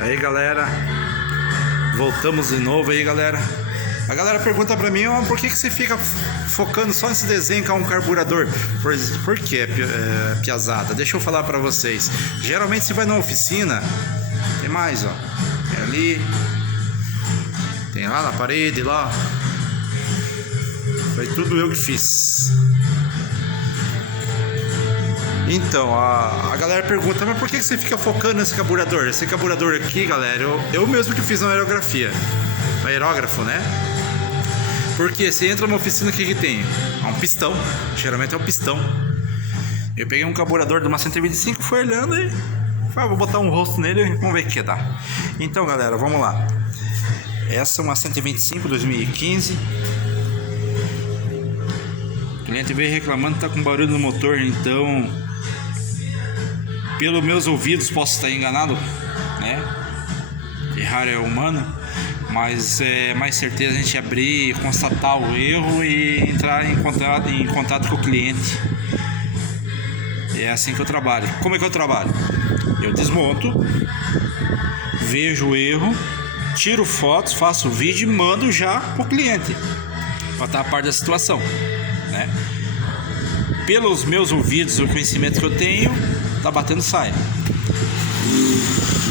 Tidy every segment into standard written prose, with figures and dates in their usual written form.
Aí galera, voltamos de novo aí galera. A galera pergunta pra mim, por que você fica focando só nesse desenho que é um carburador? Por que, piazada? Deixa eu falar pra vocês. Geralmente você vai na oficina, tem mais, ó. Tem ali, tem lá na parede, lá. Foi tudo eu que fiz. Então, a galera pergunta, mas por que você fica focando nesse carburador? Esse carburador aqui, galera, eu mesmo que fiz na aerografia. No aerógrafo, né? Porque você entra numa oficina, o que tem? É um pistão, geralmente é um pistão. Eu peguei um carburador de uma 125, fui olhando e vou botar um rosto nele e vamos ver o que dá. Então, galera, vamos lá. Essa é uma 125 2015. O cliente veio reclamando que tá com barulho no motor, então... Pelos meus ouvidos posso estar enganado, né? Errar é humano, mas é mais certeza a gente abrir, constatar o erro e entrar em contato com o cliente. É assim que eu trabalho. Como é que eu trabalho? Eu desmonto, vejo o erro, tiro fotos, faço vídeo e mando já pro cliente para estar a par da situação, né? Pelos meus ouvidos, o conhecimento que eu tenho, tá batendo saia.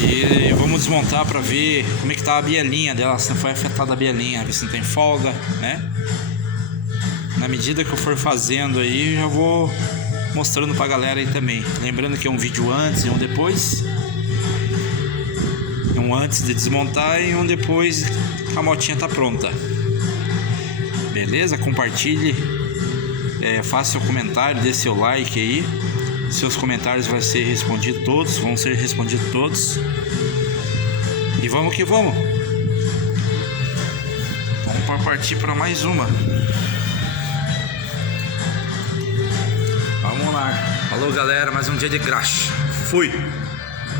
E vamos desmontar para ver como é que tá a bielinha dela, se não foi afetada a bielinha, ver se não tem folga, né? Na medida que eu for fazendo aí, já vou mostrando pra galera aí também. Lembrando que é um vídeo antes e um depois. Um antes de desmontar e um depois que a motinha tá pronta. Beleza? Compartilhe. Faça seu comentário, dê seu like aí. Seus comentários vão ser respondidos todos. E vamos que vamos. Vamos para partir para mais uma. Vamos lá. Falou galera, mais um dia de graxa. Fui.